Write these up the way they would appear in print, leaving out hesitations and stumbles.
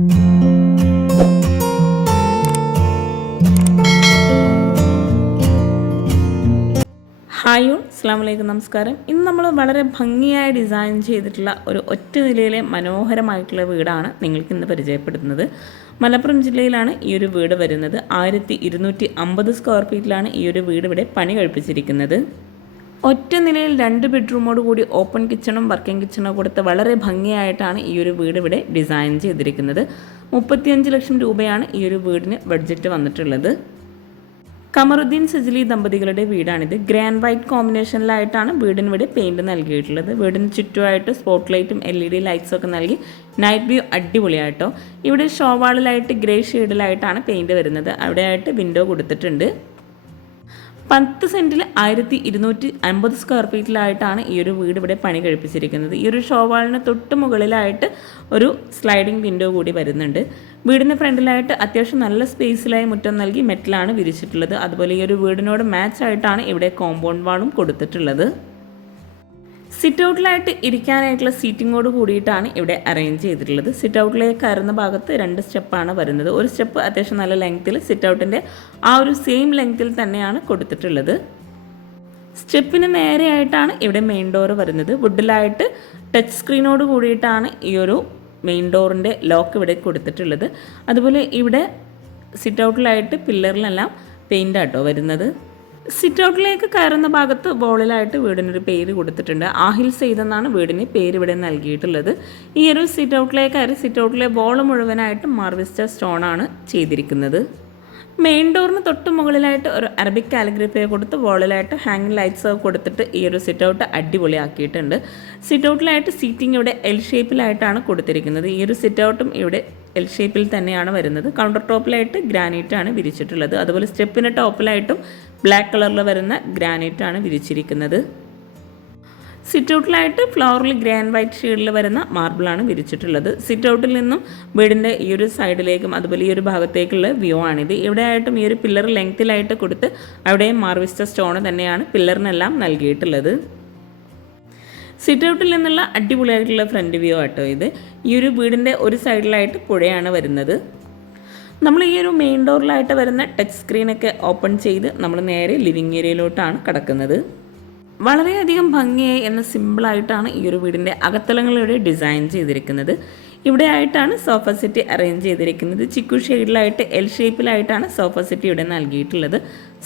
Hi all, അസ്സലാമു അലൈക്കും, നമസ്കാരം. ഇന്ന് നമ്മൾ വളരെ ഭംഗിയായി ഡിസൈൻ ചെയ്തിട്ടുള്ള ഒരു ഒറ്റ നിലയിലെ മനോഹരമായിട്ടുള്ള വീടാണ് നിങ്ങൾക്ക് ഇന്ന് പരിചയപ്പെടുത്തുന്നത്. മലപ്പുറം ജില്ലയിലാണ് ഈ ഒരു വീട് വരുന്നത്. 1250 സ്ക്വയർ ഫീറ്റിലാണ് ഈ ഒരു വീട് ഇവിടെ പണി കഴിപ്പിച്ചിരിക്കുന്നത്. ഒറ്റ നിലയിൽ 2 ബെഡ്റൂമോട് കൂടി ഓപ്പൺ കിച്ചണും വർക്കിംഗ് കിച്ചണും കൊടുത്ത് വളരെ ഭംഗിയായിട്ടാണ് ഈ ഒരു വീട് ഇവിടെ ഡിസൈൻ ചെയ്തിരിക്കുന്നത്. 35 ലക്ഷം രൂപയാണ് ഈ ഒരു വീടിന് ബഡ്ജറ്റ് വന്നിട്ടുള്ളത്. കമറുദ്ദീൻ സജിലി ദമ്പതികളുടെ വീടാണിത്. ഗ്രാൻഡ് വൈറ്റ് കോമ്പിനേഷനിലായിട്ടാണ് വീടിനിവിടെ പെയിൻറ് നൽകിയിട്ടുള്ളത്. വീടിന് ചുറ്റുമായിട്ട് സ്പോട്ട് ലൈറ്റും LED ലൈറ്റ്സും ഒക്കെ നൽകി നൈറ്റ് വ്യൂ അടിപൊളിയായിട്ടോ. ഇവിടെ ഷോവാളിലായിട്ട് ഗ്രേ ഷെയ്ഡിലായിട്ടാണ് പെയിൻറ് വരുന്നത്. അവിടെയായിട്ട് വിൻഡോ കൊടുത്തിട്ടുണ്ട്. 10 സെൻറ്റിൽ 1250 സ്ക്വയർ ഫീറ്റിലായിട്ടാണ് ഈ ഒരു വീട് ഇവിടെ പണി കഴിപ്പിച്ചിരിക്കുന്നത്. ഈ ഒരു ഷോവാളിന് തൊട്ട് മുകളിലായിട്ട് ഒരു സ്ലൈഡിംഗ് വിൻഡോ കൂടി വരുന്നുണ്ട്. വീടിന് ഫ്രണ്ടിലായിട്ട് അത്യാവശ്യം നല്ല സ്പേസിലായി മുറ്റം നൽകി മെറ്റലാണ് വിരിച്ചിട്ടുള്ളത്. അതുപോലെ ഈ ഒരു വീടിനോട് മാച്ച് ആയിട്ടാണ് ഇവിടെ കോമ്പൗണ്ട് വാളും കൊടുത്തിട്ടുള്ളത്. സിറ്റ് ഔട്ടിലായിട്ട് ഇരിക്കാനായിട്ടുള്ള സീറ്റിങ്ങോട് കൂടിയിട്ടാണ് ഇവിടെ അറേഞ്ച് ചെയ്തിട്ടുള്ളത്. സിറ്റ് ഔട്ടിലേക്ക് കയറുന്ന ഭാഗത്ത് 2 സ്റ്റെപ്പാണ് വരുന്നത്. ഒരു സ്റ്റെപ്പ് അത്യാവശ്യം നല്ല ലെങ്ത്തിൽ സിറ്റ് ഔട്ടിൻ്റെ ആ ഒരു സെയിം ലെങ്ത്തിൽ തന്നെയാണ് കൊടുത്തിട്ടുള്ളത്. സ്റ്റെപ്പിന് നേരെയായിട്ടാണ് ഇവിടെ മെയിൻ ഡോർ വരുന്നത്. വുഡിലായിട്ട് ടച്ച് സ്ക്രീനോട് കൂടിയിട്ടാണ് ഈ ഒരു മെയിൻ ഡോറിൻ്റെ ലോക്ക് ഇവിടെ കൊടുത്തിട്ടുള്ളത്. അതുപോലെ ഇവിടെ സിറ്റ് ഔട്ടിലായിട്ട് പില്ലറിലെല്ലാം പെയിൻ്റാട്ടോ വരുന്നത്. സിറ്റ് ഔട്ടിലേക്ക് കയറുന്ന ഭാഗത്ത് വോളിലായിട്ട് വീടിനൊരു പേര് കൊടുത്തിട്ടുണ്ട്. ആഹിൽ സെയ്ദ് എന്നാണ് വീടിന് പേര് ഇവിടെ നൽകിയിട്ടുള്ളത്. ഈ ഒരു സിറ്റ് ഔട്ടിലേക്ക് കയറി സിറ്റ് ഔട്ടിലെ വോള് മുഴുവനായിട്ട് മാർവിസ്റ്റർ സ്റ്റോണാണ് ചെയ്തിരിക്കുന്നത്. മെയിൻ ഡോറിന് തൊട്ട് മുകളിലായിട്ട് ഒരു അറബിക് കാലിഗ്രഫിയെ കൊടുത്ത് വോളിലായിട്ട് ഹാങ്ങിങ് ലൈറ്റ്സ് കൊടുത്തിട്ട് ഈ ഒരു സിറ്റ് ഔട്ട് അടിപൊളിയാക്കിയിട്ടുണ്ട്. സിറ്റ് ഔട്ടിലായിട്ട് സീറ്റിംഗ് ഇവിടെ എൽ ഷേപ്പിലായിട്ടാണ് കൊടുത്തിരിക്കുന്നത്. ഈ ഒരു സിറ്റ് ഔട്ടും ഇവിടെ എൽ ഷേപ്പിൽ തന്നെയാണ് വരുന്നത്. കൗണ്ടർ ടോപ്പിലായിട്ട് ഗ്രാനൈറ്റാണ് വിരിച്ചിട്ടുള്ളത്. അതുപോലെ സ്റ്റെപ്പിൻ്റെ ടോപ്പിലായിട്ടും ബ്ലാക്ക് കളറിൽ വരുന്ന ഗ്രാനൈറ്റാണ് വിരിച്ചിരിക്കുന്നത്. സിറ്റ് ഔട്ടിലായിട്ട് ഫ്ലോറിൽ ഗ്രാൻഡ് വൈറ്റ് ഷെയ്ഡിൽ വരുന്ന മാർബിളാണ് വിരിച്ചിട്ടുള്ളത്. സിറ്റ് ഔട്ടിൽ നിന്നും വീടിൻ്റെ ഈ ഒരു സൈഡിലേക്കും അതുപോലെ ഈ ഒരു ഭാഗത്തേക്കുള്ള വ്യൂ ആണിത്. ഇവിടെ ആയിട്ടും ഈ ഒരു പില്ലർ ലെങ്ത്തിലായിട്ട് കൊടുത്ത് അവിടെയും മാർവിസ്റ്റർ സ്റ്റോൺ തന്നെയാണ് പില്ലറിനെല്ലാം നൽകിയിട്ടുള്ളത്. സിറ്റ് ഔട്ടിൽ നിന്നുള്ള അടിപൊളിയായിട്ടുള്ള ഫ്രണ്ട് വ്യൂ ആട്ടോ ഇത്. ഈ ഒരു വീടിൻ്റെ ഒരു സൈഡിലായിട്ട് പുഴയാണ് വരുന്നത്. നമ്മൾ ഈ ഒരു മെയിൻ ഡോറിലായിട്ട് വരുന്ന ടച്ച് സ്ക്രീനൊക്കെ ഓപ്പൺ ചെയ്ത് നമ്മൾ നേരെ ലിവിങ് ഏരിയയിലോട്ടാണ് കിടക്കുന്നത്. വളരെയധികം ഭംഗിയായി എന്ന സിമ്പിളായിട്ടാണ് ഈ ഒരു വീടിൻ്റെ അകത്തളങ്ങളിലൂടെ ഡിസൈൻ ചെയ്തിരിക്കുന്നത്. ഇവിടെ ആയിട്ടാണ് സോഫ സെറ്റ് അറേഞ്ച് ചെയ്തിരിക്കുന്നത്. ചിക്കു ഷെയ്ഡിലായിട്ട് എൽ ഷേപ്പിലായിട്ടാണ് സോഫ സെറ്റ് ഇവിടെ നൽകിയിട്ടുള്ളത്.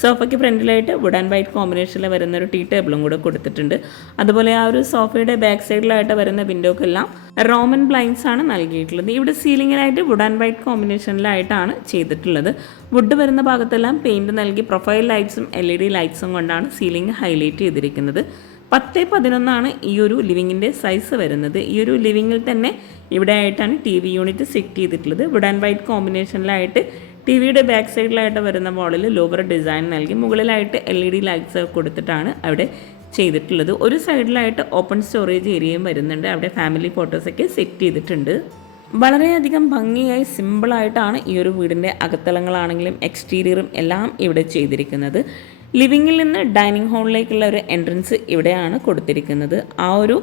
സോഫയ്ക്ക് ഫ്രണ്ടിലായിട്ട് വുഡ് ആൻഡ് വൈറ്റ് കോമ്പിനേഷനിൽ വരുന്ന ഒരു ടീ ടേബിളും കൂടെ കൊടുത്തിട്ടുണ്ട്. അതുപോലെ ആ ഒരു സോഫയുടെ ബാക്ക് സൈഡിലായിട്ട് വരുന്ന വിൻഡോക്കെല്ലാം റോമൻ ബ്ലൈൻഡ്സ് ആണ് നൽകിയിട്ടുള്ളത്. ഇവിടെ സീലിങ്ങിലായിട്ട് വുഡ് ആൻഡ് വൈറ്റ് കോമ്പിനേഷനിലായിട്ടാണ് ചെയ്തിട്ടുള്ളത്. വുഡ് വരുന്ന ഭാഗത്തെല്ലാം പെയിൻറ് നൽകി പ്രൊഫൈൽ ലൈറ്റ്സും LED ലൈറ്റ്സും കൊണ്ടാണ് സീലിംഗ് ഹൈലൈറ്റ് ചെയ്തിരിക്കുന്നത്. 10x11 ഈ ഒരു ലിവിങ്ങിൻ്റെ സൈസ് വരുന്നത്. ഈ ഒരു ലിവിങ്ങിൽ തന്നെ ഇവിടെ ആയിട്ടാണ് TV യൂണിറ്റ് സെറ്റ് ചെയ്തിട്ടുള്ളത്. വുഡ് ആൻഡ് വൈറ്റ് കോമ്പിനേഷനിലായിട്ട് TVയുടെ ബാക്ക് സൈഡിലായിട്ട് വരുന്ന വാളിൽ ലോവർ ഡിസൈൻ നൽകി മുകളിലായിട്ട് LED ലൈറ്റ്സ് കൊടുത്തിട്ടാണ് അവിടെ ചെയ്തിട്ടുള്ളത്. ഒരു സൈഡിലായിട്ട് ഓപ്പൺ സ്റ്റോറേജ് ഏരിയയും വരുന്നുണ്ട്. അവിടെ ഫാമിലി ഫോട്ടോസൊക്കെ സെറ്റ് ചെയ്തിട്ടുണ്ട്. വളരെയധികം ഭംഗിയായി സിമ്പിളായിട്ടാണ് ഈ ഒരു വീടിൻ്റെ അകത്തളങ്ങളാണെങ്കിലും എക്സ്റ്റീരിയറും എല്ലാം ഇവിടെ ചെയ്തിരിക്കുന്നത്. ലിവിങ്ങിൽ നിന്ന് ഡൈനിങ് ഹാളിലേക്കുള്ള ഒരു എൻട്രൻസ് ഇവിടെയാണ് കൊടുത്തിരിക്കുന്നത്. ആ ഒരു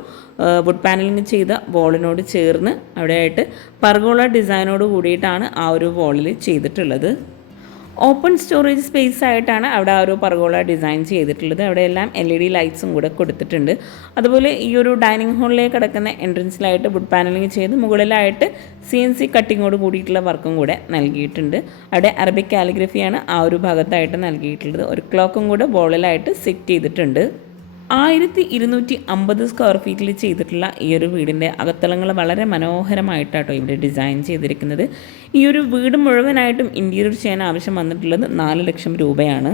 വുഡ് പാനലിങ് ചെയ്ത വോളിനോട് ചേർന്ന് അവിടെയായിട്ട് പർഗോള ഡിസൈനോട് കൂടിയിട്ടാണ് ആ ഒരു വോളിൽ ചെയ്തിട്ടുള്ളത്. ഓപ്പൺ സ്റ്റോറേജ് സ്പേസ് ആയിട്ടാണ് അവിടെ ആ ഒരു പർഗോള ഡിസൈൻ ചെയ്തിട്ടുള്ളത്. അവിടെയെല്ലാം LED ലൈറ്റ്സും കൂടെ കൊടുത്തിട്ടുണ്ട്. അതുപോലെ ഈ ഒരു ഡൈനിങ് ഹാളിലേക്ക് കിടക്കുന്ന എൻട്രൻസിലായിട്ട് വുഡ് പാനലിങ് ചെയ്ത് മുകളിലായിട്ട് CNC കട്ടിങ്ങോട് കൂടിയിട്ടുള്ള വർക്കും കൂടെ നൽകിയിട്ടുണ്ട്. അവിടെ അറബിക് കാലിഗ്രഫിയാണ് ആ ഒരു ഭാഗത്തായിട്ട് നൽകിയിട്ടുള്ളത്. ഒരു ക്ലോക്കും കൂടെ വോളിലായിട്ട് സെറ്റ് ചെയ്തിട്ടുണ്ട്. 1250 സ്ക്വയർ ഫീറ്റിൽ ചെയ്തിട്ടുള്ള ഈ ഒരു വീടിൻ്റെ അകത്തളങ്ങൾ വളരെ മനോഹരമായിട്ടാട്ടോ ഇവിടെ ഡിസൈൻ ചെയ്തിരിക്കുന്നത്. ഈ ഒരു വീട് മുഴുവനായിട്ടും ഇൻറ്റീരിയർ ചെയ്യാൻ ആവശ്യം വന്നിട്ടുള്ളത് 4 ലക്ഷം രൂപയാണ്.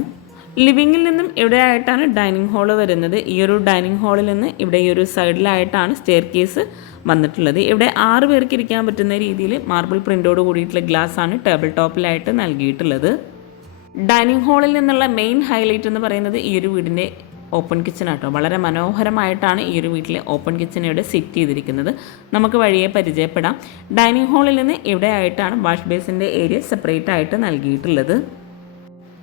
ലിവിങ്ങിൽ നിന്നും ഇവിടെ ആയിട്ടാണ് ഡൈനിങ് ഹാള് വരുന്നത്. ഈ ഒരു ഡൈനിങ് ഹാളിൽ നിന്ന് ഇവിടെ ഈ ഒരു സൈഡിലായിട്ടാണ് സ്റ്റെയർ കേസ് വന്നിട്ടുള്ളത്. ഇവിടെ 6 പേർക്ക് ഇരിക്കാൻ പറ്റുന്ന രീതിയിൽ മാർബിൾ പ്രിൻ്റോട് കൂടിയിട്ടുള്ള ഗ്ലാസ്സാണ് ടേബിൾ ടോപ്പിലായിട്ട് നൽകിയിട്ടുള്ളത്. ഡൈനിങ് ഹാളിൽ നിന്നുള്ള മെയിൻ ഹൈലൈറ്റ് എന്ന് പറയുന്നത് ഈ ഒരു വീടിൻ്റെ ഓപ്പൺ കിച്ചൺ ആട്ടോ. വളരെ മനോഹരമായിട്ടാണ് ഈ ഒരു വീട്ടിലെ ഓപ്പൺ കിച്ചൺ ഇവിടെ സെറ്റ് ചെയ്തിരിക്കുന്നത്. നമുക്ക് വഴിയെ പരിചയപ്പെടാം. ഡൈനിങ് ഹാളിൽ നിന്ന് ഇവിടെ ആയിട്ടാണ് വാഷ് ബേസിൻ്റെ ഏരിയ സെപ്പറേറ്റ് ആയിട്ട് നൽകിയിട്ടുള്ളത്.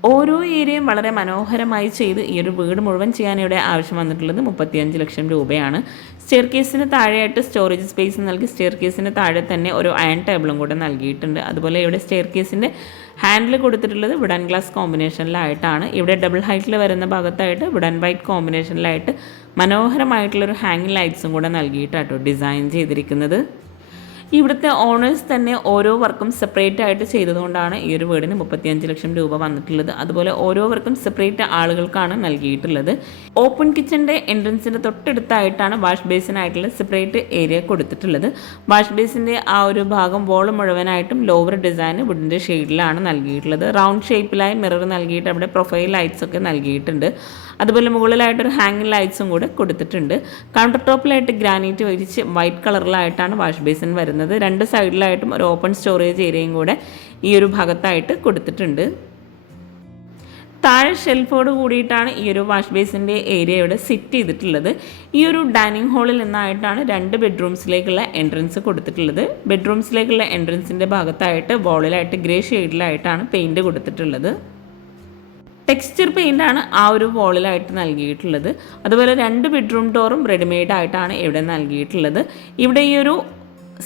ഓരോ ഏരിയയും വളരെ മനോഹരമായി ചെയ്ത് ഈ ഒരു വീട് മുഴുവൻ ചെയ്യാൻ ഇവിടെ ആവശ്യം വന്നിട്ടുള്ളത് 35 ലക്ഷം രൂപയാണ്. സ്റ്റെയർ കേസിന് താഴെയായിട്ട് സ്റ്റോറേജ് സ്പേസ് നൽകി സ്റ്റെയർ കേസിന് താഴെ തന്നെ ഒരു അയൺ ടേബിളും കൂടെ നൽകിയിട്ടുണ്ട്. അതുപോലെ ഇവിടെ സ്റ്റെയർ കേസിൻ്റെ ഹാൻഡിൽ കൊടുത്തിട്ടുള്ളത് വുഡ് ആൻഡ് ഗ്ലാസ് കോമ്പിനേഷനിലായിട്ടാണ്. ഇവിടെ ഡബിൾ ഹൈറ്റിൽ വരുന്ന ഭാഗത്തായിട്ട് വുഡ് ആൻഡ് വൈറ്റ് കോമ്പിനേഷനിലായിട്ട് മനോഹരമായിട്ടുള്ളൊരു ഹാങ്ങിങ് ലൈറ്റ്സും കൂടെ നൽകിയിട്ടാട്ടോ ഡിസൈൻ ചെയ്തിരിക്കുന്നത്. ഇവിടുത്തെ ഓണേഴ്സ് തന്നെ ഓരോ വർക്കും സെപ്പറേറ്റ് ആയിട്ട് ചെയ്തതുകൊണ്ടാണ് ഈ ഒരു വീടിന് 35 ലക്ഷം രൂപ വന്നിട്ടുള്ളത്. അതുപോലെ ഓരോ വർക്കും സെപ്പറേറ്റ് ആളുകൾക്കാണ് നൽകിയിട്ടുള്ളത്. ഓപ്പൺ കിച്ചൻ്റെ എൻട്രൻസിൻ്റെ തൊട്ടടുത്തായിട്ടാണ് വാഷ് ബേസിനായിട്ടുള്ള സെപ്പറേറ്റ് ഏരിയ കൊടുത്തിട്ടുള്ളത്. വാഷ് ബേസിൻ്റെ ആ ഒരു ഭാഗം വോൾ മുഴുവനായിട്ടും ലോവർ ഡിസൈൻ വുഡിൻ്റെ ഷെയ്ഡിലാണ് നൽകിയിട്ടുള്ളത്. റൗണ്ട് ഷേപ്പിലായി മിറർ നൽകിയിട്ട് അവിടെ പ്രൊഫൈൽ ലൈറ്റ്സ് ഒക്കെ നൽകിയിട്ടുണ്ട്. അതുപോലെ മുകളിലായിട്ടൊരു ഹാങ്ങിങ് ലൈറ്റ്സും കൂടെ കൊടുത്തിട്ടുണ്ട്. കൗണ്ടർ ടോപ്പിലായിട്ട് ഗ്രാനൈറ്റ് വിരിച്ച് വൈറ്റ് കളറിലായിട്ടാണ് വാഷ് ബേസിൻ വരുന്നത്. രണ്ട് സൈഡിലായിട്ടും ഒരു ഓപ്പൺ സ്റ്റോറേജ് ഏരിയയും കൂടെ ഈ ഒരു ഭാഗത്തായിട്ട് കൊടുത്തിട്ടുണ്ട്. താഴെ ഷെൽഫോട് കൂടിയിട്ടാണ് ഈ ഒരു വാഷ് ബേസിൻ്റെ ഏരിയ ഇവിടെ സെറ്റ് ചെയ്തിട്ടുള്ളത്. ഈ ഒരു ഡൈനിങ് ഹാളിൽ നിന്നായിട്ടാണ് 2 ബെഡ്റൂംസിലേക്കുള്ള എൻട്രൻസ് കൊടുത്തിട്ടുള്ളത്. ബെഡ്റൂംസിലേക്കുള്ള എൻട്രൻസിൻ്റെ ഭാഗത്തായിട്ട് വോളിലായിട്ട് ഗ്രേ ഷെയ്ഡിലായിട്ടാണ് പെയിൻറ് കൊടുത്തിട്ടുള്ളത്. ടെക്സ്ചർ പെയിൻ്റാണ് ആ ഒരു വോളിലായിട്ട് നൽകിയിട്ടുള്ളത്. അതുപോലെ 2 ബെഡ്റൂം ഡോറും റെഡിമെയ്ഡ് ആയിട്ടാണ് ഇവിടെ നൽകിയിട്ടുള്ളത്. ഇവിടെ ഈ ഒരു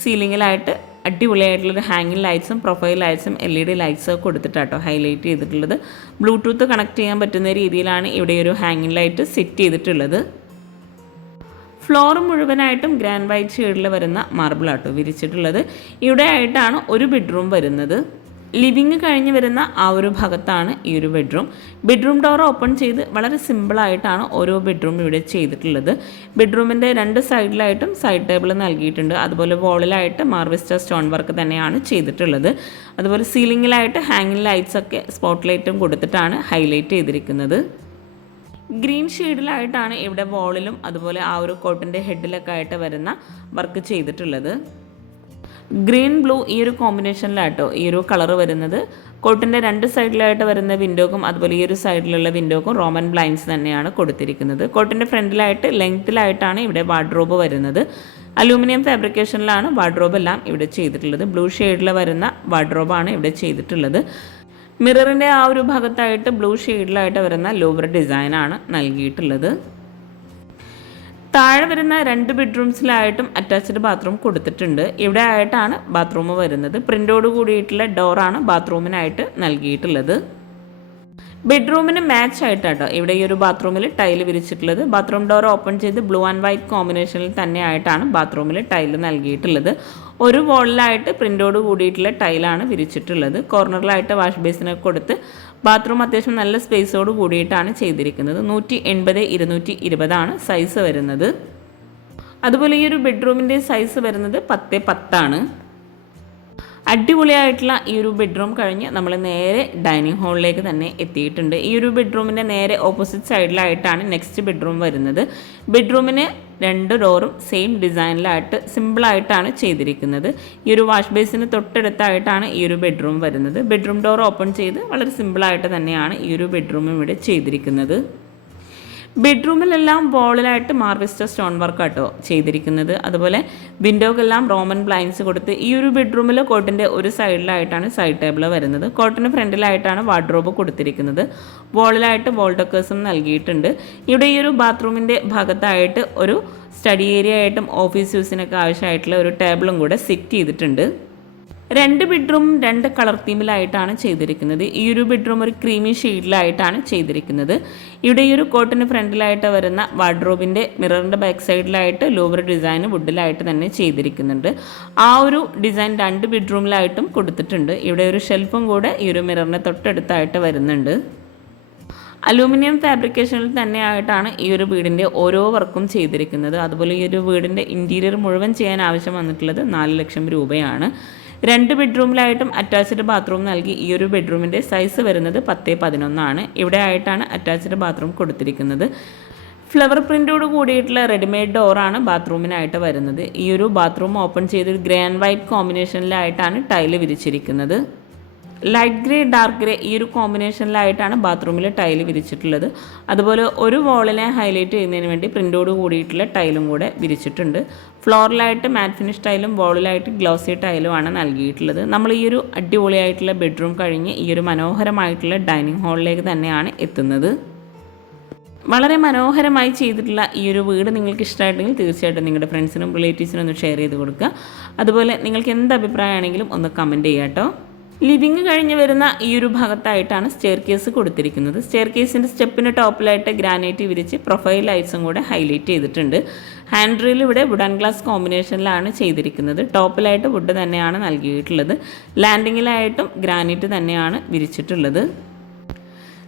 സീലിങ്ങിലായിട്ട് അടിപൊളിയായിട്ടുള്ളൊരു ഹാങ്ങിങ് ലൈറ്റ്സും പ്രൊഫൈൽ ലൈറ്റ്സും LED ലൈറ്റ്സും ഒക്കെ കൊടുത്തിട്ടാട്ടോ ഹൈലൈറ്റ് ചെയ്തിട്ടുള്ളത്. ബ്ലൂടൂത്ത് കണക്ട് ചെയ്യാൻ പറ്റുന്ന രീതിയിലാണ് ഇവിടെ ഒരു ഹാങ്ങിങ് ലൈറ്റ് സെറ്റ് ചെയ്തിട്ടുള്ളത്. ഫ്ലോർ മുഴുവനായിട്ടും ഗ്രാൻഡ് വൈറ്റ് ഷെയ്ഡിൽ വരുന്ന മാർബിളാട്ടോ വിരിച്ചിട്ടുള്ളത്. ഇവിടെ ആയിട്ടാണ് ഒരു ബെഡ്റൂം വരുന്നത്. ലിവിങ് കഴിഞ്ഞ് വരുന്ന ആ ഒരു ഭാഗത്താണ് ഈ ഒരു ബെഡ്റൂം ഡോർ ഓപ്പൺ ചെയ്ത് വളരെ സിമ്പിളായിട്ടാണ് ഓരോ ബെഡ്റൂം ഇവിടെ ചെയ്തിട്ടുള്ളത്. ബെഡ്റൂമിൻ്റെ 2 സൈഡിലായിട്ടും സൈഡ് ടേബിൾ നൽകിയിട്ടുണ്ട്. അതുപോലെ വോളിലായിട്ട് മാർവിസ്റ്റ സ്റ്റോൺ വർക്ക് തന്നെയാണ് ചെയ്തിട്ടുള്ളത്. അതുപോലെ സീലിങ്ങിലായിട്ട് ഹാങ്ങിങ് ലൈറ്റ്സ് ഒക്കെ സ്പോട്ട് ലൈറ്റും കൊടുത്തിട്ടാണ് ഹൈലൈറ്റ് ചെയ്തിരിക്കുന്നത്. ഗ്രീൻ ഷെയ്ഡിലായിട്ടാണ് ഇവിടെ വോളിലും അതുപോലെ ആ ഒരു കോട്ടിൻ്റെ ഹെഡിലൊക്കെ ആയിട്ട് വരുന്ന വർക്ക് ചെയ്തിട്ടുള്ളത്. ഗ്രീൻ ബ്ലൂ ഈ ഒരു കോമ്പിനേഷനിലായിട്ടോ ഈ ഒരു കളർ വരുന്നത്. കോട്ടിൻ്റെ 2 സൈഡിലായിട്ട് വരുന്ന വിൻഡോക്കും അതുപോലെ ഈ ഒരു സൈഡിലുള്ള വിൻഡോക്കും റോമൻ ബ്ലൈൻഡ്സ് തന്നെയാണ് കൊടുത്തിരിക്കുന്നത്. കോട്ടിൻ്റെ ഫ്രണ്ടിലായിട്ട് ലെങ്ത്തിലായിട്ടാണ് ഇവിടെ വാർഡ്രോബ് വരുന്നത്. അലൂമിനിയം ഫാബ്രിക്കേഷനിലാണ് വാർഡ്രോബ് എല്ലാം ഇവിടെ ചെയ്തിട്ടുള്ളത്. ബ്ലൂ ഷെയ്ഡിൽ വരുന്ന വാർഡ്രോബാണ് ഇവിടെ ചെയ്തിട്ടുള്ളത്. മിററിൻ്റെ ആ ഒരു ഭാഗത്തായിട്ട് ബ്ലൂ ഷെയ്ഡിലായിട്ട് വരുന്ന ലോവർ ഡിസൈനാണ് നൽകിയിട്ടുള്ളത്. താഴെ വരുന്ന 2 ബെഡ്റൂംസിലായിട്ടും അറ്റാച്ച്ഡ് ബാത്റൂം കൊടുത്തിട്ടുണ്ട്. ഇവിടെ ആയിട്ടാണ് ബാത്റൂം വരുന്നത്. പ്രിൻ്റോട് കൂടിയിട്ടുള്ള ഡോറാണ് ബാത്റൂമിനായിട്ട് നൽകിയിട്ടുള്ളത്. ബെഡ്റൂമിന് മാച്ച് ആയിട്ടാട്ടോ ഇവിടെ ഈ ഒരു ബാത്റൂമിൽ ടൈൽ വിരിച്ചിട്ടുള്ളത്. ബാത്റൂം ഡോർ ഓപ്പൺ ചെയ്ത് ബ്ലൂ ആൻഡ് വൈറ്റ് കോമ്പിനേഷനിൽ തന്നെ ആയിട്ടാണ് ബാത്റൂമിൽ ടൈൽ നൽകിയിട്ടുള്ളത്. ഒരു വോളിലായിട്ട് പ്രിൻ്റോട് കൂടിയിട്ടുള്ള ടൈലാണ് വിരിച്ചിട്ടുള്ളത്. കോർണറിലായിട്ട് വാഷ് ബേസിനൊക്കെ കൊടുത്ത് ബാത്റൂം അത്യാവശ്യം നല്ല സ്പേസോട് കൂടിയിട്ടാണ് ചെയ്തിരിക്കുന്നത്. 180x220 സൈസ് വരുന്നത്. അതുപോലെ ഈ ഒരു ബെഡ്റൂമിൻ്റെ സൈസ് വരുന്നത് 10x10. അടിപൊളിയായിട്ടുള്ള ഈ ഒരു ബെഡ്റൂം കഴിഞ്ഞ് നമ്മൾ നേരെ ഡൈനിങ് ഹാളിലേക്ക് തന്നെ എത്തിയിട്ടുണ്ട്. ഈ ഒരു ബെഡ്റൂമിൻ്റെ നേരെ ഓപ്പോസിറ്റ് സൈഡിലായിട്ടാണ് നെക്സ്റ്റ് ബെഡ്റൂം വരുന്നത്. ബെഡ്റൂമിന് 2 ഡോറും സെയിം ഡിസൈനിലായിട്ട് സിമ്പിളായിട്ടാണ് ചെയ്തിരിക്കുന്നത്. ഈ ഒരു വാഷ് ബേസിന് തൊട്ടടുത്തായിട്ടാണ് ഈ ഒരു ബെഡ്റൂം വരുന്നത്. ബെഡ്റൂം ഡോർ ഓപ്പൺ ചെയ്ത് വളരെ സിമ്പിളായിട്ട് തന്നെയാണ് ഈ ഒരു ബെഡ്റൂം ഇവിടെ ചെയ്തിരിക്കുന്നത്. ബെഡ്റൂമിലെല്ലാം വോളിലായിട്ട് മാർവിസ്റ്റ സ്റ്റോൺ വർക്കാട്ടോ ചെയ്തിരിക്കുന്നത്. അതുപോലെ വിൻഡോക്കെല്ലാം റോമൻ ബ്ലൈൻഡ്സ് കൊടുത്ത് ഈ ഒരു ബെഡ്റൂമിൽ കോട്ടിൻ്റെ ഒരു സൈഡിലായിട്ടാണ് സൈഡ് ടേബിൾ വരുന്നത്. കോട്ടിന് ഫ്രണ്ടിലായിട്ടാണ് വാർഡ്രോബ് കൊടുത്തിരിക്കുന്നത്. വോളിലായിട്ട് വോൾ ഡെക്കേഴ്സും നൽകിയിട്ടുണ്ട്. ഇവിടെ ഈ ഒരു ബാത്റൂമിൻ്റെ ഭാഗത്തായിട്ട് ഒരു സ്റ്റഡി ഏരിയ ആയിട്ടും ഓഫീസ് യൂസിനൊക്കെ ആവശ്യമായിട്ടുള്ള ഒരു ടേബിളും കൂടെ സെറ്റ് ചെയ്തിട്ടുണ്ട്. 2 ബെഡ്റൂം 2 കളർ തീമിലായിട്ടാണ് ചെയ്തിരിക്കുന്നത്. ഈ ഒരു ബെഡ്റൂം ഒരു ക്രീമി ഷെയ്ഡിലായിട്ടാണ് ചെയ്തിരിക്കുന്നത്. ഇവിടെ ഈ ഒരു കോട്ടിന് ഫ്രണ്ടിലായിട്ട് വരുന്ന വാർഡ്രോബിൻ്റെ മിററിൻ്റെ ബാക്ക് സൈഡിലായിട്ട് ലോവർ ഡിസൈൻ വുഡിലായിട്ട് തന്നെ ചെയ്തിരിക്കുന്നുണ്ട്. ആ ഒരു ഡിസൈൻ 2 ബെഡ്റൂമിലായിട്ടും കൊടുത്തിട്ടുണ്ട്. ഇവിടെ ഒരു ഷെൽഫും കൂടെ ഈ ഒരു മിററിന് തൊട്ടടുത്തായിട്ട് വരുന്നുണ്ട്. അലൂമിനിയം ഫാബ്രിക്കേഷനിൽ തന്നെ ആയിട്ടാണ് ഈ ഒരു വീടിൻ്റെ ഓരോ വർക്കും ചെയ്തിരിക്കുന്നത്. അതുപോലെ ഈ ഒരു വീടിൻ്റെ ഇൻറ്റീരിയർ മുഴുവൻ ചെയ്യാൻ ആവശ്യം വന്നിട്ടുള്ളത് 4 ലക്ഷം രൂപയാണ്. 2 ബെഡ്റൂമിലായിട്ടും അറ്റാച്ച്ഡ് ബാത്റൂം നൽകി. ഈ ഒരു ബെഡ്റൂമിൻ്റെ സൈസ് വരുന്നത് 10x11. ഇവിടെ ആയിട്ടാണ് അറ്റാച്ച്ഡ് ബാത്റൂം കൊടുത്തിരിക്കുന്നത്. ഫ്ലവർ പ്രിൻ്റോട് കൂടിയിട്ടുള്ള റെഡിമെയ്ഡ് ഡോറാണ് ബാത്റൂമിനായിട്ട് വരുന്നത്. ഈ ഒരു ബാത്റൂം ഓപ്പൺ ചെയ്ത് ഗ്രേ ആൻഡ് വൈറ്റ് കോമ്പിനേഷനിലായിട്ടാണ് ടൈല് വിരിച്ചിരിക്കുന്നത്. ലൈറ്റ് ഗ്രേ ഡാർക്ക് ഗ്രേ ഈ ഒരു കോമ്പിനേഷനിലായിട്ടാണ് ബാത്റൂമിൽ ടൈൽ വിരിച്ചിട്ടുള്ളത്. അതുപോലെ ഒരു വാളിനെ ഹൈലൈറ്റ് ചെയ്യുന്നതിന് വേണ്ടി പ്രിൻ്റോട് കൂടിയിട്ടുള്ള ടൈലും കൂടെ വിരിച്ചിട്ടുണ്ട്. ഫ്ലോറിലായിട്ട് മാറ്റ് ഫിനിഷ് ടൈലും വാളിലായിട്ട് ഗ്ലോസി ടൈലുമാണ് നൽകിയിട്ടുള്ളത്. നമ്മൾ ഈ ഒരു അടിപൊളിയായിട്ടുള്ള ബെഡ്റൂം കഴിഞ്ഞ് ഈ ഒരു മനോഹരമായിട്ടുള്ള ഡൈനിങ് ഹാളിലേക്ക് തന്നെയാണ് എത്തുന്നത്. വളരെ മനോഹരമായി ചെയ്തിട്ടുള്ള ഈ ഒരു വീട് നിങ്ങൾക്ക് ഇഷ്ടമായിട്ടെങ്കിൽ തീർച്ചയായിട്ടും നിങ്ങളുടെ ഫ്രണ്ട്സിനും റിലേറ്റീവ്സിനും ഒന്ന് ഷെയർ ചെയ്ത് കൊടുക്കുക. അതുപോലെ നിങ്ങൾക്ക് എന്ത് അഭിപ്രായമാണെങ്കിലും ഒന്ന് കമൻറ്റ് ചെയ്യുക കേട്ടോ. ലിവിങ് കഴിഞ്ഞ് വരുന്ന ഈ ഒരു ഭാഗത്തായിട്ടാണ് സ്റ്റെയർ കേസ് കൊടുത്തിരിക്കുന്നത്. സ്റ്റെയർ കേസിൻ്റെ സ്റ്റെപ്പിന് ടോപ്പിലായിട്ട് ഗ്രാനൈറ്റ് വിരിച്ച് പ്രൊഫൈൽ ലൈറ്റ്സും കൂടെ ഹൈലൈറ്റ് ചെയ്തിട്ടുണ്ട്. ഹാൻഡ് റെയിൽ ഇവിടെ വുഡ് ആൻഡ് ഗ്ലാസ് കോമ്പിനേഷനിലാണ് ചെയ്തിരിക്കുന്നത്. ടോപ്പിലായിട്ട് വുഡ് തന്നെയാണ് നൽകിയിട്ടുള്ളത്. ലാൻഡിങ്ങിലായിട്ടും ഗ്രാനൈറ്റ് തന്നെയാണ് വിരിച്ചിട്ടുള്ളത്.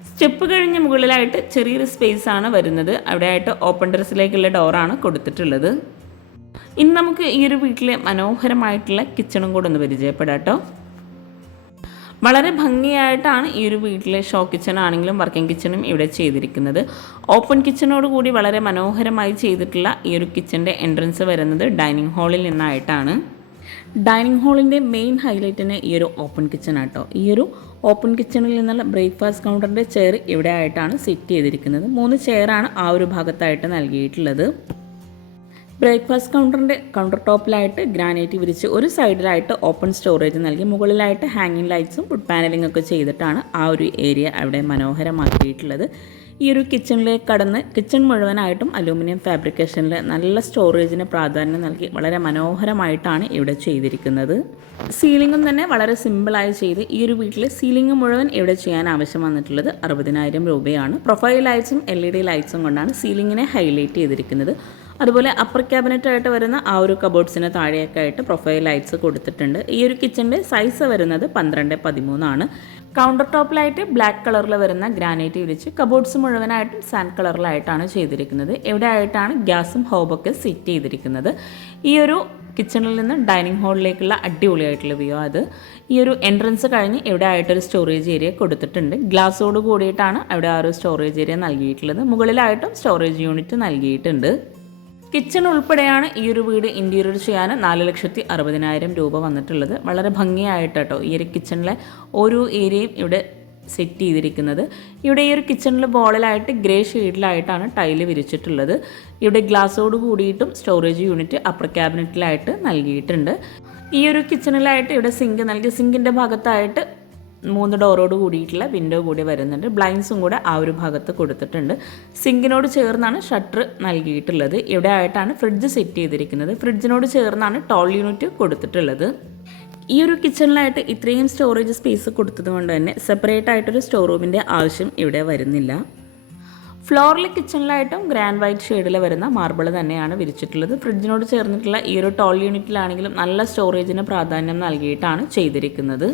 സ്റ്റെപ്പ് കഴിഞ്ഞ് മുകളിലായിട്ട് ചെറിയൊരു സ്പേസ് ആണ് വരുന്നത്. അവിടെയായിട്ട് ഓപ്പൺ ടെറസിലേക്കുള്ള ഡോറാണ് കൊടുത്തിട്ടുള്ളത്. ഇനി നമുക്ക് ഈ ഒരു വീട്ടിലെ മനോഹരമായിട്ടുള്ള കിച്ചണും കൂടെ ഒന്ന് പരിചയപ്പെടാം കേട്ടോ. വളരെ ഭംഗിയായിട്ടാണ് ഈ ഒരു വീട്ടിലെ ഷോ കിച്ചൺ ആണെങ്കിലും വർക്കിംഗ് കിച്ചണും ഇവിടെ ചെയ്തിരിക്കുന്നത്. ഓപ്പൺ കിച്ചണോട് കൂടി വളരെ മനോഹരമായി ചെയ്തിട്ടുള്ള ഈ ഒരു കിച്ചൻ്റെ എൻട്രൻസ് വരുന്നത് ഡൈനിങ് ഹാളിൽ നിന്നായിട്ടാണ്. ഡൈനിങ് ഹാളിൻ്റെ മെയിൻ ഹൈലൈറ്റിന് ഈ ഒരു ഓപ്പൺ കിച്ചൺ ആട്ടോ. ഈ ഒരു ഓപ്പൺ കിച്ചണിൽ നിന്നുള്ള ബ്രേക്ക്ഫാസ്റ്റ് കൗണ്ടറിൻ്റെ ചെയർ ഇവിടെ ആയിട്ടാണ് സെറ്റ് ചെയ്തിരിക്കുന്നത്. 3 ചെയറാണ് ആ ഒരു ഭാഗത്തായിട്ട് നൽകിയിട്ടുള്ളത്. ബ്രേക്ക്ഫാസ്റ്റ് കൗണ്ടറിൻ്റെ കൗണ്ടർ ടോപ്പിലായിട്ട് ഗ്രാനൈറ്റ് വിരിച്ച് ഒരു സൈഡിലായിട്ട് ഓപ്പൺ സ്റ്റോറേജ് നൽകി മുകളിലായിട്ട് ഹാങ്ങിങ് ലൈറ്റ്സും വുഡ് പാനലിംഗ് ഒക്കെ ചെയ്തിട്ടാണ് ആ ഒരു ഏരിയ അവിടെ മനോഹരമാക്കിയിട്ടുള്ളത്. ഈ ഒരു കിച്ചണിലേക്ക് കടന്ന് കിച്ചൺ മുഴുവനായിട്ടും അലൂമിനിയം ഫാബ്രിക്കേഷനിൽ നല്ല സ്റ്റോറേജിന് പ്രാധാന്യം നൽകി വളരെ മനോഹരമായിട്ടാണ് ഇവിടെ ചെയ്തിരിക്കുന്നത്. സീലിംഗും തന്നെ വളരെ സിമ്പിളായി ചെയ്ത് ഈ ഒരു വീട്ടിൽ സീലിംഗ് മുഴുവൻ ഇവിടെ ചെയ്യാൻ ആവശ്യം വന്നിട്ടുള്ളത് 60,000 രൂപയാണ്. പ്രൊഫൈൽ ലൈറ്റ്സും LED ലൈറ്റ്സും കൊണ്ടാണ് സീലിങ്ങിനെ ഹൈലൈറ്റ് ചെയ്തിരിക്കുന്നത്. അതുപോലെ അപ്പർ ക്യാബിനറ്റായിട്ട് വരുന്ന ആ ഒരു കബോർഡ്സിന് താഴെയൊക്കെ ആയിട്ട് പ്രൊഫൈൽ ലൈറ്റ്സ് കൊടുത്തിട്ടുണ്ട്. ഈ ഒരു കിച്ചൻ്റെ സൈസ് വരുന്നത് 12x13 ആണ്. കൗണ്ടർ ടോപ്പിലായിട്ട് ബ്ലാക്ക് കളറിൽ വരുന്ന ഗ്രാനൈറ്റ് വിരിച്ച് കബോർഡ്സ് മുഴുവനായിട്ടും സാൻഡ് കളറിലായിട്ടാണ് ചെയ്തിരിക്കുന്നത്. ഇവിടെ ആയിട്ടാണ് ഗ്യാസും ഹോബൊക്കെ സെറ്റ് ചെയ്തിരിക്കുന്നത്. ഈ ഒരു കിച്ചണിൽ നിന്ന് ഡൈനിങ് ഹാളിലേക്കുള്ള അടിപൊളിയായിട്ടുള്ള വ്യൂ അത്. ഈ ഒരു എൻട്രൻസ് കഴിഞ്ഞ് ഇവിടെ ആയിട്ടൊരു സ്റ്റോറേജ് ഏരിയ കൊടുത്തിട്ടുണ്ട്. ഗ്ലാസോട് കൂടിയിട്ടാണ് അവിടെ ആ ഒരു സ്റ്റോറേജ് ഏരിയ നൽകിയിട്ടുള്ളത്. മുകളിലായിട്ടും സ്റ്റോറേജ് യൂണിറ്റ് നൽകിയിട്ടുണ്ട്. കിച്ചൺ ഉൾപ്പെടെയാണ് ഈ ഒരു വീട് ഇൻറ്റീരിയർ ചെയ്യാൻ 4,60,000 രൂപ വന്നിട്ടുള്ളത്. വളരെ ഭംഗിയായിട്ട് കേട്ടോ ഈ ഒരു കിച്ചണിലെ ഓരോ ഏരിയയും ഇവിടെ സെറ്റ് ചെയ്തിരിക്കുന്നത്. ഇവിടെ ഈ ഒരു കിച്ചണിൽ ബോളിലായിട്ട് ഗ്രേ ഷെയ്ഡിലായിട്ടാണ് ടൈല് വിരിച്ചിട്ടുള്ളത്. ഇവിടെ ഗ്ലാസോട് കൂടിയിട്ടും സ്റ്റോറേജ് യൂണിറ്റ് അപ്പർ ക്യാബിനറ്റിലായിട്ട് നൽകിയിട്ടുണ്ട്. ഈ ഒരു കിച്ചണിലായിട്ട് ഇവിടെ സിങ്ക് നൽകി സിങ്കിൻ്റെ ഭാഗത്തായിട്ട് 3 ഡോറോട് കൂടിയിട്ടുള്ള വിൻഡോ കൂടി വരുന്നുണ്ട്. ബ്ലൈൻഡ്സും കൂടെ ആ ഒരു ഭാഗത്ത് കൊടുത്തിട്ടുണ്ട്. സിങ്കിനോട് ചേർന്നാണ് ഷട്ടർ നൽകിയിട്ടുള്ളത്. ഇവിടെ ആയിട്ടാണ് ഫ്രിഡ്ജ് സെറ്റ് ചെയ്തിരിക്കുന്നത്. ഫ്രിഡ്ജിനോട് ചേർന്നാണ് ടോൾ യൂണിറ്റ് കൊടുത്തിട്ടുള്ളത്. ഈ ഒരു കിച്ചണിലായിട്ട് ഇത്രയും സ്റ്റോറേജ് സ്പേസ് കൊടുത്തത് കൊണ്ട് തന്നെ സെപ്പറേറ്റ് ആയിട്ടൊരു സ്റ്റോർ റൂമിൻ്റെ ആവശ്യം ഇവിടെ വരുന്നില്ല. ഫ്ലോറിൽ കിച്ചണിലായിട്ടും ഗ്രാൻഡ് വൈറ്റ് ഷെയ്ഡിൽ വരുന്ന മാർബിൾ തന്നെയാണ് വിരിച്ചിട്ടുള്ളത്. ഫ്രിഡ്ജിനോട് ചേർന്നിട്ടുള്ള ഈ ഒരു ടോൾ യൂണിറ്റിലാണെങ്കിലും നല്ല സ്റ്റോറേജിന് പ്രാധാന്യം നൽകിയിട്ടാണ് ചെയ്തിരിക്കുന്നത്.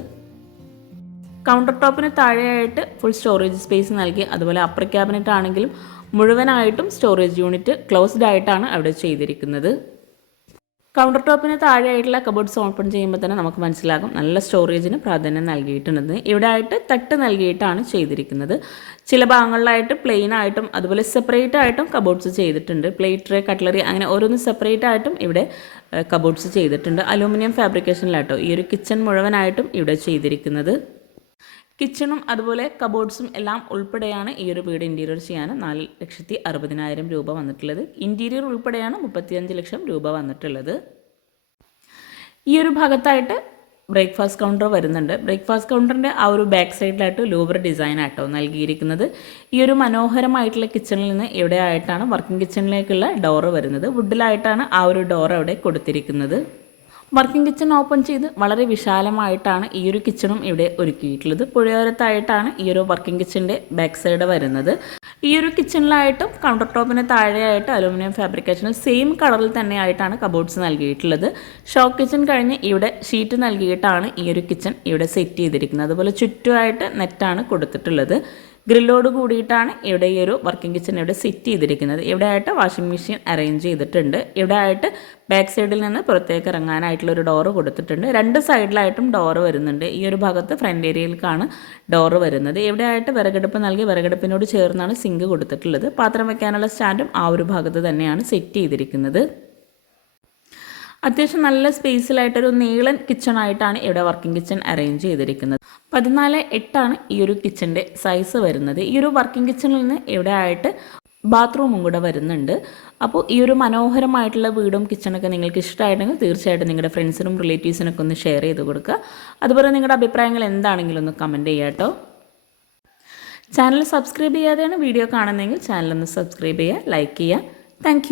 കൗണ്ടർ ടോപ്പിന് താഴെയായിട്ട് ഫുൾ സ്റ്റോറേജ് സ്പേസ് നൽകി. അതുപോലെ അപ്പർ ക്യാബിനറ്റ് ആണെങ്കിലും മുഴുവനായിട്ടും സ്റ്റോറേജ് യൂണിറ്റ് ക്ലോസ്ഡ് ആയിട്ടാണ് അവിടെ ചെയ്തിരിക്കുന്നത്. കൗണ്ടർ ടോപ്പിന് താഴെയായിട്ടുള്ള കബോർഡ്സ് ഓപ്പൺ ചെയ്യുമ്പോൾ തന്നെ നമുക്ക് മനസ്സിലാകും നല്ല സ്റ്റോറേജിന് പ്രാധാന്യം നൽകിയിട്ടുണ്ടെന്ന്. ഇവിടെ ആയിട്ട് തട്ട് നൽകിയിട്ടാണ് ചെയ്തിരിക്കുന്നത്. ചില ഭാഗങ്ങളിലായിട്ട് പ്ലെയിൻ ആയിട്ടും അതുപോലെ സെപ്പറേറ്റ് ആയിട്ടും കബോർഡ്സ് ചെയ്തിട്ടുണ്ട്. പ്ലേറ്റ് ട്രേ കട്ട്ലറി അങ്ങനെ ഓരോന്ന് സെപ്പറേറ്റ് ആയിട്ടും ഇവിടെ കബോർഡ്സ് ചെയ്തിട്ടുണ്ട്. അലൂമിനിയം ഫാബ്രിക്കേഷനിലാട്ടോ ഈ ഒരു കിച്ചൺ മുഴുവനായിട്ടും ഇവിടെ ചെയ്തിരിക്കുന്നത്. കിച്ചണും അതുപോലെ കബോർഡ്സും എല്ലാം ഉൾപ്പെടെയാണ് ഈ ഒരു വീട് ഇൻറ്റീരിയർ ചെയ്യാൻ 4,60,000 രൂപ വന്നിട്ടുള്ളത്. ഇൻറ്റീരിയർ ഉൾപ്പെടെയാണ് 35 ലക്ഷം രൂപ വന്നിട്ടുള്ളത്. ഈ ഒരു ഭാഗത്തായിട്ട് ബ്രേക്ക്ഫാസ്റ്റ് കൗണ്ടർ വരുന്നുണ്ട്. ബ്രേക്ക്ഫാസ്റ്റ് കൗണ്ടറിൻ്റെ ആ ഒരു ബാക്ക് സൈഡിലായിട്ട് ലൂവർ ഡിസൈൻ ആട്ടോ നൽകിയിരിക്കുന്നത്. ഈ ഒരു മനോഹരമായിട്ടുള്ള കിച്ചണിൽ നിന്ന് ഇവിടെ ആയിട്ടാണ് വർക്കിംഗ് കിച്ചണിലേക്കുള്ള ഡോറ് വരുന്നത്. വുഡിലായിട്ടാണ് ആ ഒരു ഡോർ അവിടെ കൊടുത്തിരിക്കുന്നത്. വർക്കിംഗ് കിച്ചൺ ഓപ്പൺ ചെയ്ത് വളരെ വിശാലമായിട്ടാണ് ഈ ഒരു കിച്ചണും ഇവിടെ ഒരുക്കിയിട്ടുള്ളത്. പുഴയോരത്തായിട്ടാണ് ഈ ഒരു വർക്കിംഗ് കിച്ചൻ്റെ ബാക്ക് സൈഡ് വരുന്നത്. ഈ ഒരു കിച്ചണിലായിട്ടും കൗണ്ടർ ടോപ്പിന് താഴെയായിട്ട് അലൂമിനിയം ഫാബ്രിക്കേഷനിൽ സെയിം കളറിൽ തന്നെയായിട്ടാണ് കബോർഡ്സ് നൽകിയിട്ടുള്ളത്. ഷോ കിച്ചൺ കഴിഞ്ഞ് ഇവിടെ ഷീറ്റ് നൽകിയിട്ടാണ് ഈ ഒരു കിച്ചൺ ഇവിടെ സെറ്റ് ചെയ്തിരിക്കുന്നത്. അതുപോലെ ചുറ്റുമായിട്ട് നെറ്റാണ് കൊടുത്തിട്ടുള്ളത്. ഗ്രില്ലോട് കൂടിയിട്ടാണ് ഇവിടെ ഈ ഒരു വർക്കിംഗ് കിച്ചൺ ഇവിടെ സെറ്റ് ചെയ്തിരിക്കുന്നത്. ഇവിടെ ആയിട്ട് വാഷിംഗ് മെഷീൻ അറേഞ്ച് ചെയ്തിട്ടുണ്ട്. ഇവിടെ ആയിട്ട് ബാക്ക് സൈഡിൽ നിന്ന് പുറത്തേക്ക് ഇറങ്ങാനായിട്ടുള്ള ഒരു ഡോറ് കൊടുത്തിട്ടുണ്ട്. 2 സൈഡിലായിട്ടും ഡോറ് വരുന്നുണ്ട്. ഈ ഒരു ഭാഗത്ത് ഫ്രണ്ട് ഏരിയയിലേക്കാണ് ഡോറ് വരുന്നത്. ഇവിടെ ആയിട്ട് വിറകടുപ്പ് നൽകി വിറകടുപ്പിനോട് ചേർന്നാണ് സിങ്ക് കൊടുത്തിട്ടുള്ളത്. പാത്രം വെക്കാനുള്ള സ്റ്റാൻഡും ആ ഒരു ഭാഗത്ത് തന്നെയാണ് സെറ്റ് ചെയ്തിരിക്കുന്നത്. അത്യാവശ്യം നല്ല സ്പേസിലായിട്ടൊരു നീളൻ കിച്ചണായിട്ടാണ് ഇവിടെ വർക്കിംഗ് കിച്ചൺ അറേഞ്ച് ചെയ്തിരിക്കുന്നത്. 14:8 ഈ ഒരു കിച്ചൻ്റെ സൈസ് വരുന്നത്. ഈ ഒരു വർക്കിംഗ് കിച്ചണിൽ നിന്ന് ഇവിടെ ആയിട്ട് ബാത്റൂമും കൂടെ വരുന്നുണ്ട്. അപ്പോൾ ഈ ഒരു മനോഹരമായിട്ടുള്ള വീടും കിച്ചണൊക്കെ നിങ്ങൾക്ക് ഇഷ്ടമായിട്ടുണ്ടെങ്കിൽ തീർച്ചയായിട്ടും നിങ്ങളുടെ ഫ്രണ്ട്സിനും റിലേറ്റീവ്സിനൊക്കെ ഒന്ന് ഷെയർ ചെയ്ത് കൊടുക്കുക. അതുപോലെ നിങ്ങളുടെ അഭിപ്രായങ്ങൾ എന്താണെങ്കിലും ഒന്ന് കമൻറ്റ് ചെയ്യുക കേട്ടോ. ചാനൽ സബ്സ്ക്രൈബ് ചെയ്യാതെയാണ് വീഡിയോ കാണുന്നതെങ്കിൽ ചാനലൊന്ന് സബ്സ്ക്രൈബ് ചെയ്യുക, ലൈക്ക് ചെയ്യുക. താങ്ക്